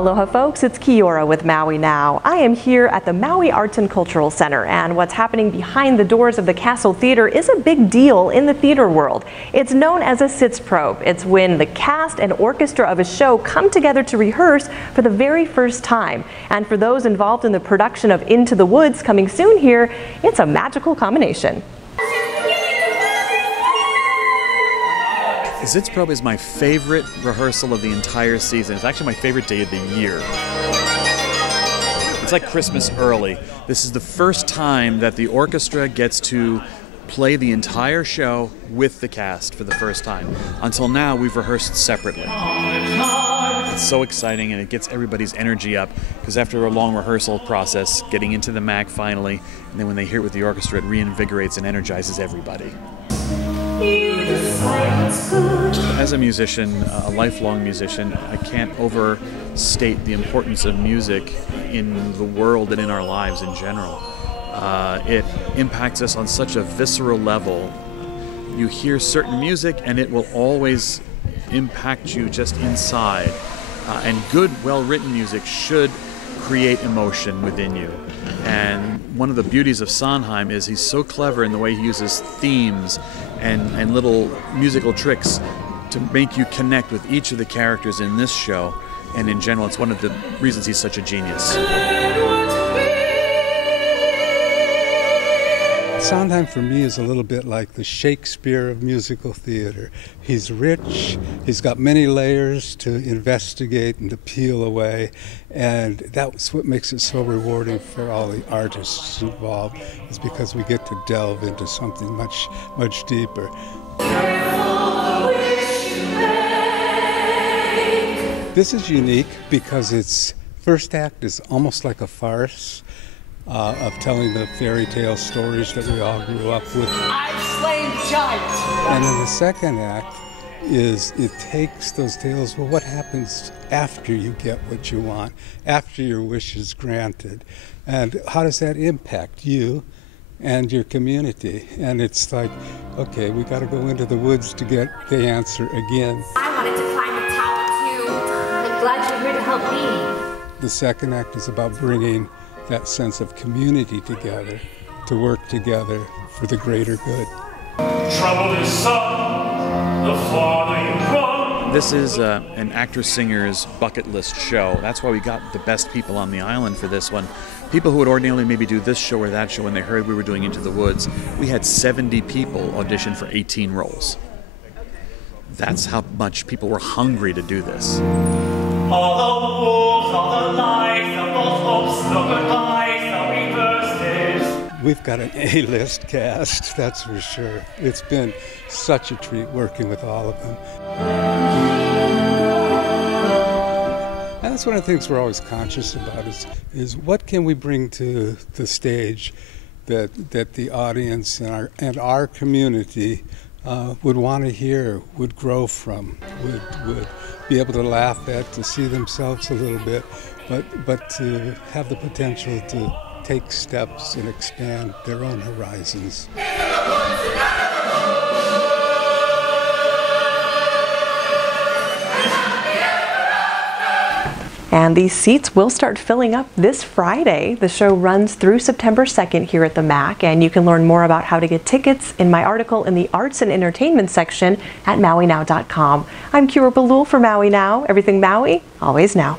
Aloha folks, it's Kiora with Maui Now. I am here at the Maui Arts and Cultural Center, and what's happening behind the doors of the Castle Theater is a big deal in the theater world. It's known as a sitzprobe. It's when the cast and orchestra of a show come together to rehearse for the very first time. And for those involved in the production of Into the Woods coming soon here, it's a magical combination. Sitzprobe is my favorite rehearsal of the entire season. It's actually my favorite day of the year. It's like Christmas early. This is the first time that the orchestra gets to play the entire show with the cast for the first time. Until now, we've rehearsed separately. It's so exciting, and it gets everybody's energy up, because after a long rehearsal process, getting into the MAC finally, and then when they hear it with the orchestra, it reinvigorates and energizes everybody. As a musician, a lifelong musician, I can't overstate the importance of music in the world and in our lives in general. It impacts us on such a visceral level. You hear certain music and it will always impact you just inside. And good, well-written music should create emotion within you. And one of the beauties of Sondheim is he's so clever in the way he uses themes and little musical tricks to make you connect with each of the characters in this show. And in general, it's one of the reasons he's such a genius. Sondheim for me is a little bit like the Shakespeare of musical theater. He's rich, he's got many layers to investigate and to peel away, and that's what makes it so rewarding for all the artists involved, is because we get to delve into something much, much deeper. This is unique because its first act is almost like a farce. Of telling the fairy tale stories that we all grew up with. I've slain giants! And then the second act is it takes those tales, well, what happens after you get what you want, after your wish is granted? And how does that impact you and your community? And it's like, okay, we got to go into the woods to get the answer again. I wanted to climb a tower too. I'm glad you're here to help me. The second act is about bringing that sense of community together, to work together for the greater good. Trouble is some, the farther you run. This is an actor-singer's bucket list show. That's why we got the best people on the island for this one. People who would ordinarily maybe do this show or that show when they heard we were doing Into the Woods. We had 70 people audition for 18 roles. That's how much people were hungry to do this. All the wolves, all the lies, the false hopes, the goodbyes, the reversed. We've got an A-list cast, that's for sure. It's been such a treat working with all of them. And that's one of the things we're always conscious about is what can we bring to the stage that the audience and our community would want to hear, would grow from, would be able to laugh at, to see themselves a little bit, but to have the potential to take steps and expand their own horizons. And these seats will start filling up this Friday. The show runs through September 2nd here at the MAC, and you can learn more about how to get tickets in my article in the Arts and Entertainment section at MauiNow.com. I'm Kiora for Maui Now. Everything Maui, always now.